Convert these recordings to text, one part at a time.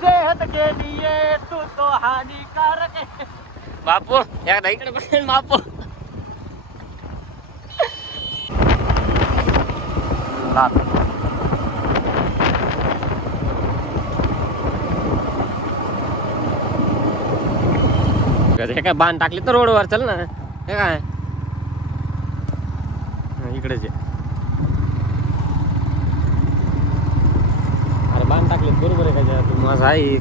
सेहत के लिए तू तो हानिकारक है. बापू एकदा इकडे बसेल बापू. हे काय बांध टाकली तर रोडवर चल ना. हे काय इकडेच अरे बांध टाकले बरोबर आहे का तू माझा आहे.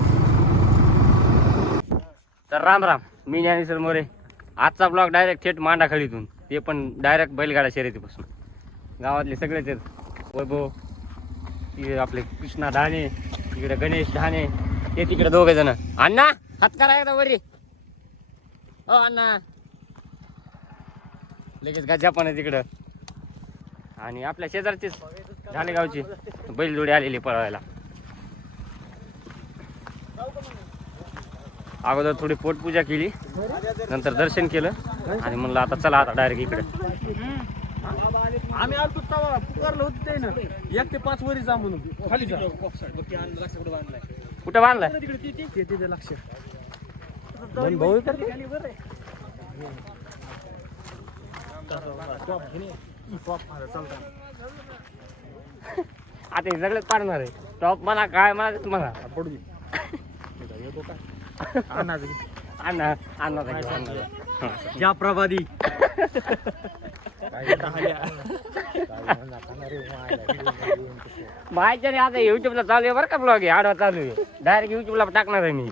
तर राम राम, मी ज्ञानेश्वर मोरे. आजचा ब्लॉग डायरेक्ट थेट मांडाखळीतून, ते पण डायरेक्ट बैलगाडा शर्यतीपासून. गावातले सगळेच आहेत. वैभव, तिकडे आपले कृष्णा ढाणे, तिकडे गणेश ढाणे, ते तिकडे दोघे जण. अण्णा हात करा एकदा वरी. हो अण्णा, लगेच गजा पण आहे तिकडं. आणि आपल्या शेजारचीच ढाणेगावची बैलजोडी आलेली पळवायला. अगोदर थोडी पोटपूजा केली, नंतर दर्शन केलं आणि म्हणलं आता चला आता डायरेक्ट इकडे. आम्ही आलतो तवा पुकारलं होतं ते ना 1 ते 5 वरी जा म्हणून खाली जा. कुठं बांधलाय? तिथे लक्ष भाऊ आता हे सगळंच पाडणार आहे. टॉप म्हणा काय म्हणा तुम्हाला पडू अण्णा ज्या प्रभादी माहिती नाही. आता युट्यूबला चालू आहे बरं का ब्लॉग, आहे आडवा चालू आहे. डायरेक्ट युट्यूबला टाकणार आहे मी.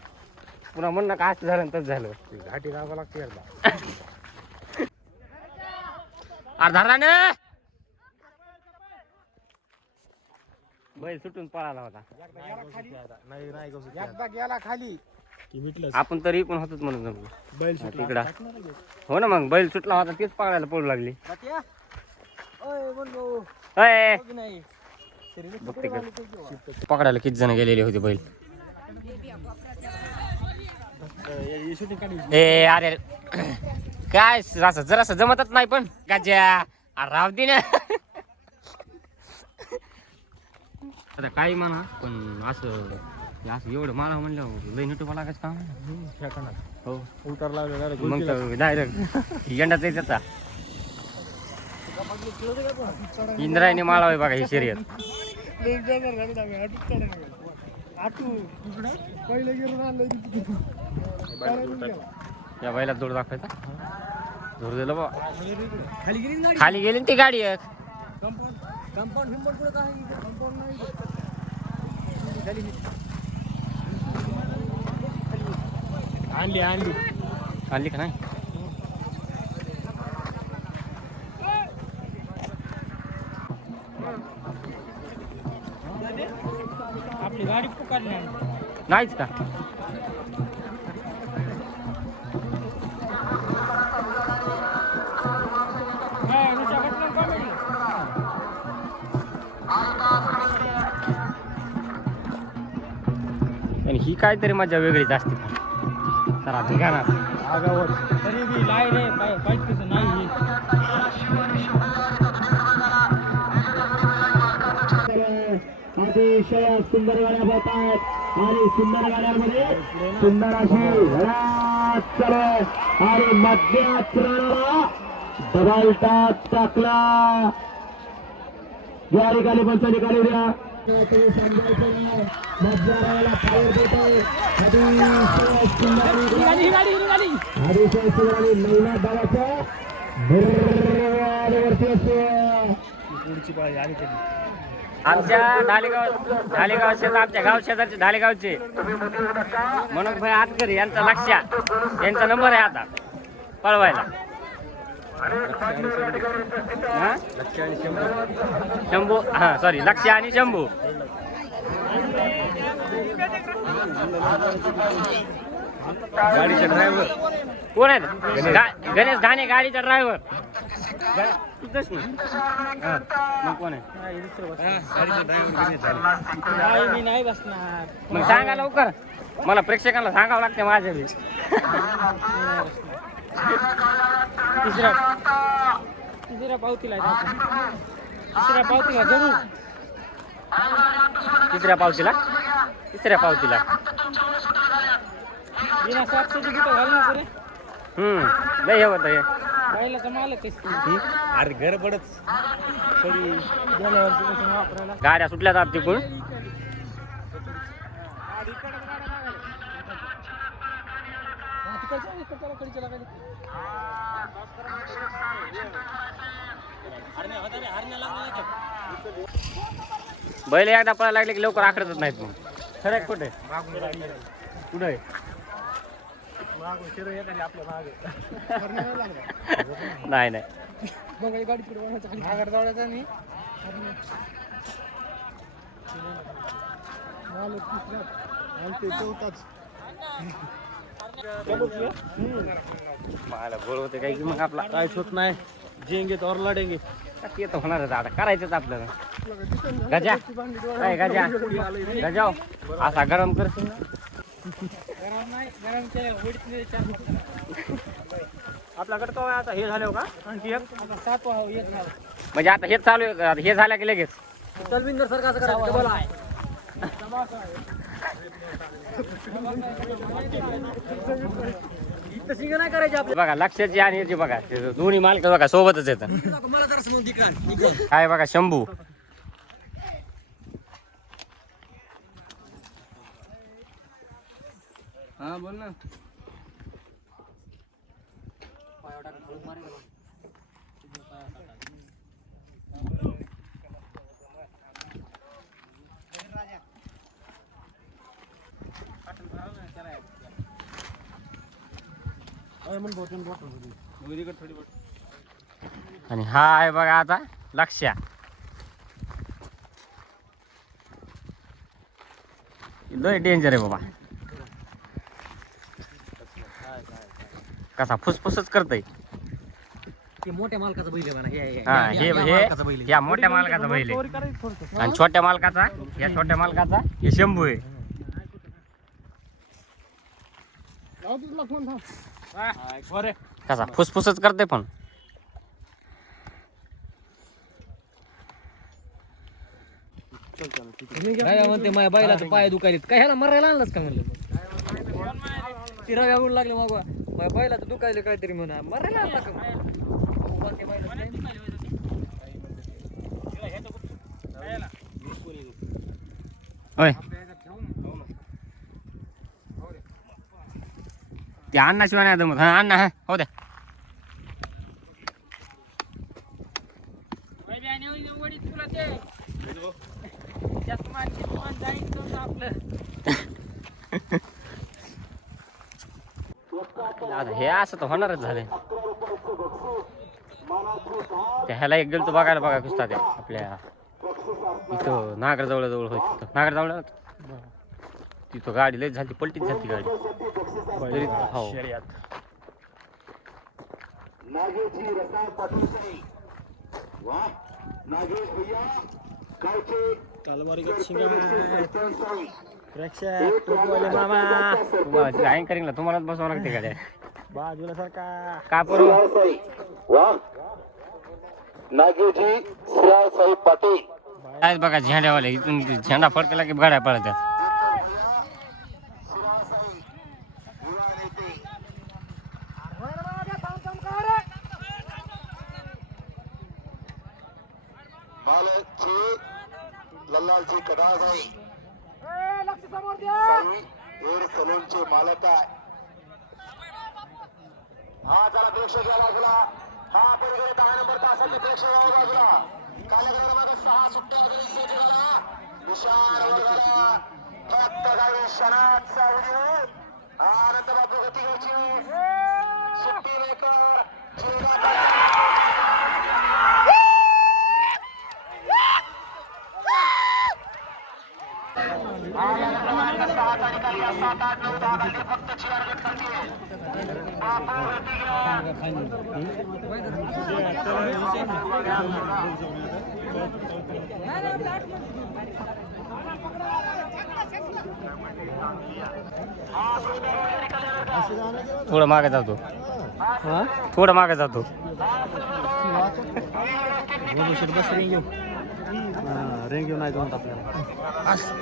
पुन्हा म्हणणं का असं झालं तसं झालं. घाटी राहावं लागते एकदा. अर्धाराने बैल सुटून पळाला होता. एकदा गेला खाली आपण तरी पण होतच म्हणून बैल तिकडा. हो ना, मग बैल सुटला होता तेच पळायला पळू लागली. पकडायला किती जण गेलेले होते बैल. ए अरे काय असं जरासं जमतच नाही पण गाज्या राव दे ना. आता काही म्हणा पण असं असं एवढं मला म्हणलं लई नटू मला कसं काम. हो उतार लावले मग तर डायरेक्ट यंडाचा त्याचा इंद्रायणी माळा आहे बघा ही शर्यत. या बैला जोड दाखवायचा. जोर दिलं बा खाली गेली ती गाडी. आणली आणली आणली का नाही? आपली गाडी पुकारली नाहीच का? आणि ही काहीतरी मजा वेगळीच असते. चला ठिकाणा आगावर तरी बी लाय रे पाहिजे कसं नाही. अतिशय सुंदर गाड्या होत आहेत आणि सुंदर गाड्यांमध्ये सुंदर अशी घरात चालू आहे आणि मध्यात बदलता टाकला. या ठिकाणी पण ठिकाणी उद्या मध्याला फायर देतो. अतिशय सुंदर आणि महिला धावाच्या वरती असतो. पुढची पाळी आली तरी आमच्या ढालेगाव आमच्या गाव शेजारचे ढालेगावचे मनोज भाई आतकर यांचा लक्ष, यांचा नंबर आहे आता पळवायला. शंभू, हा सॉरी लक्ष आणि शंभू. गाडीचे ड्रायव्हर कोण आहेत? गणेश ढाणे गाडीचा ड्रायव्हर. मग कोण आहे? मी नाही बसणार. मग सांगा लवकर. मला प्रेक्षकांना सांगावं लागते माझ्या बी. तिसऱ्या पावतीला जरूर. तिसऱ्या पावतीला बिना सातशेची बुटं घालणार रे. लय हे होतं हे. बैलाचा मालक अरे घर पडत सरी गेल्या वर्षीपासून वापरायला. गाड्या सुटल्या जात तिकडून. बैल एकदा पळायला लागले की लवकर आखडतच नाहीत मग. खरं कुठे कुठे नाही नाही मला गोळ होते काही की मग आपला काहीच होत नाही. जेंगे तर लढेंगे. ते तर होणारच आता करायचंच आपल्याला. गजा काय गजा असा गरम करशील ना. आपल्याकडे तो आता हे झालं का आणखी एक म्हणजे आता हेच चालू आहे. हे झालं की लगेच तलविंदर सारखं असं करायचं डबल आहे. तशी नाही करायची आपल्याला. बघा लक्षाची आणि याची बघा ते दोन्ही मालक बघा सोबतच येतात. मला जरा काय बघा शंभू हा बोल ना. आणि हा आहे बघा आता लक्ष्या. लय डेंजर आहे बाबा. कसा फुसफुसच करतय. मोठ्या मालकाचा बैल आहे म्हणा. हा हे या मोठ्या मालकाचा बैल आहे आणि छोट्या मालकाचा या छोट्या मालकाचा हे शंभू आहे. कसा फुसफुसच करते पण. काय म्हणते माझ्या बैलाचं पाय दुखायलेत. काय ह्याला मरायला आणलंच का म्हणलं. ती रव्या म्हणू लागले मग माझ्या बैलाचं दुखायले काहीतरी म्हणा. मरायला आणला का होय ते अण्णाशिवाय नाही जमत. हा अण्णा हा हो द्या. आता हे असं तर होणारच झालंय. त्या ह्याला एक गेलो बघायला बघा कुस्ता त्या आपल्या इथं नागरजवळ होय तिथं नागरजवळ तिथं गाडी लय झाली पलटीच झाली गाडी तरी हो. अँकरिंगला तुम्हालाच बसावं लागते गाड्या बाजूला सारखा का करू. नागेजी श्रेया साहेब पाटील. काय बघा झेंड्यावाले इथून झेंडा फडकला की गाड्या पळतात. लल्लाजी कदाज आहे सलूनचे मालक आहे. हा जरा प्रेक्षक या बाजूला. हा पलीकडे 10 नंबर तासाचे प्रेक्षक या बाजूला. कालगडामध्ये 6 सुट्ट्या विशाल फक्त काही क्षणात सावली. आनंद बाबू गती घ्यायची सुट्टी मेकर थोडं मागे जातो, हा थोडं मागे जातो. रेंग घेऊन नाही दोन आपल्याला.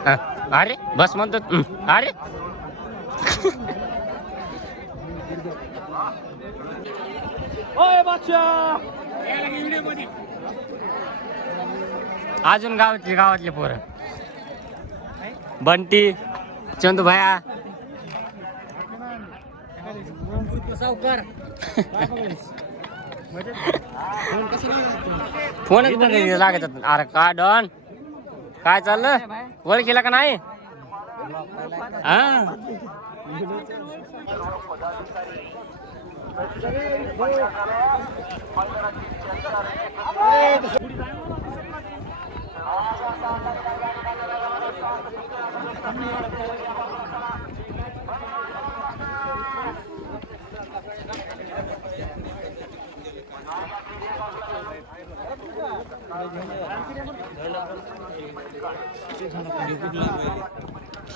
हा. अरे बस म्हणतो. अरे अजून गावातले पोरं बंटी, चंदू भाया. सावकार फोनच पण लागत. अरे का डॉन काय चाललं, ओळखीला का नाही? हा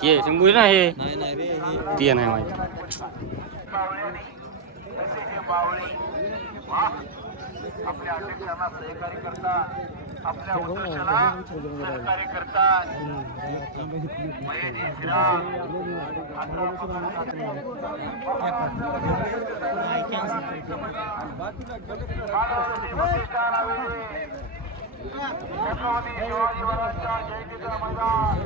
हे शिंगू ना, हे ते नाही माहिती. आपल्या अध्यक्षांना सहकार्य करता, आपल्या उद्देशाला सहकार्य करता. छत्रपती शिवाजी महाराजांच्या जयंतीचा मैदान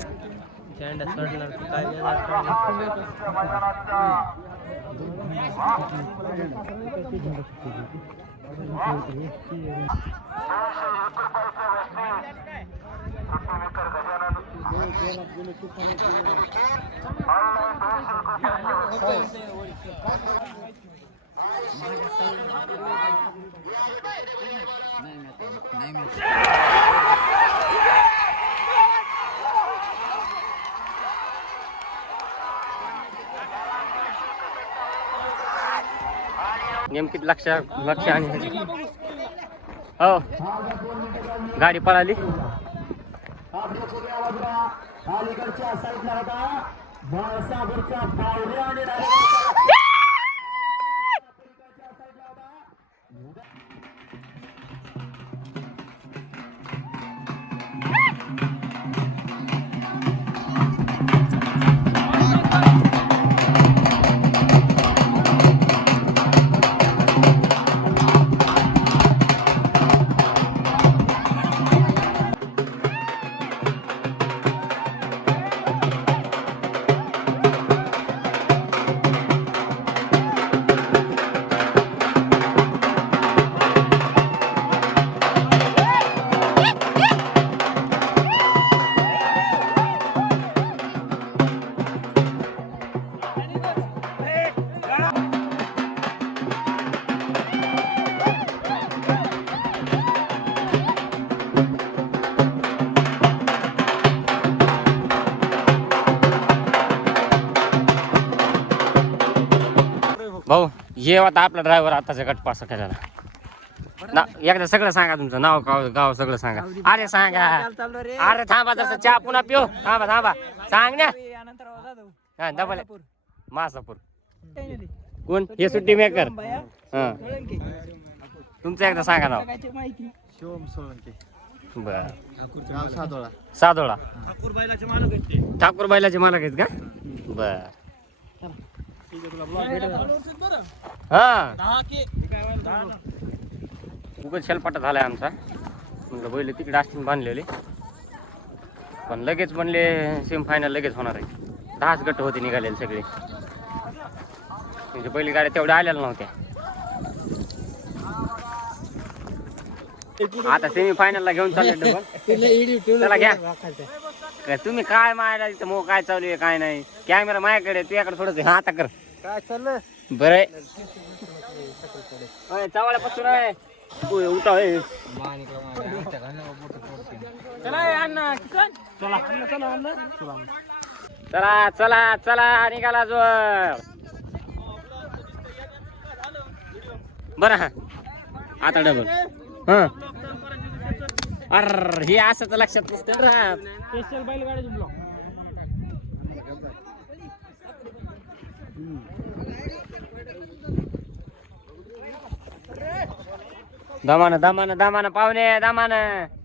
नेमकी लक्ष आणि हो गाडी पळाली. अलीकडच्या साईडला होता बाळसागरच्या पावले आणि भाऊ ये आता आपला ड्रायव्हर आताच्या गट पास करायला. एकदा सगळं सांगा, तुमचं नाव गाव सगळं सांगा. अरे सांगा, अरे थांबा जसं चहा पुन्हा पिऊ. थांबा सांग ना. हा डबल मासापूर. कोण हे सुट्टी मेकर? हा तुमचं एकदा सांगा नाव. शिवम सोळंके. बर सादोळा. सादोळा. ठाकूर बैलाचे मालक आहेत. ठाकूर बैलाचे मालक आहेत का? बर हा उगाच शेलपाटा झालाय आमचा. म्हणलं बैल तिकडे असतील बांधलेले, पण लगेच म्हणले सेमी फायनल लगेच होणार आहे. 10च गट होते निघालेले सगळे, म्हणजे पहिली गाड्या तेवढ्या आलेल्या नव्हत्या. आता सेमी फायनलला घेऊन चालले. चला घ्या. तुम्ही काय मायला इथं मग काय चालू आहे काय नाही. कॅमेरा माझ्याकडे, तुझ्याकडे थोडं हा आता कर. काय चाललं? बरं चावळ्यापासून आहे उठा. चला चला चला निघाला जो. बरं हा आता डबल. हा अर हे असं तर लक्षात नसतं राहत. स्पेशल बैलगाडी ब्लॉक. दमानं दमानं दमानं पाहुणे दमानं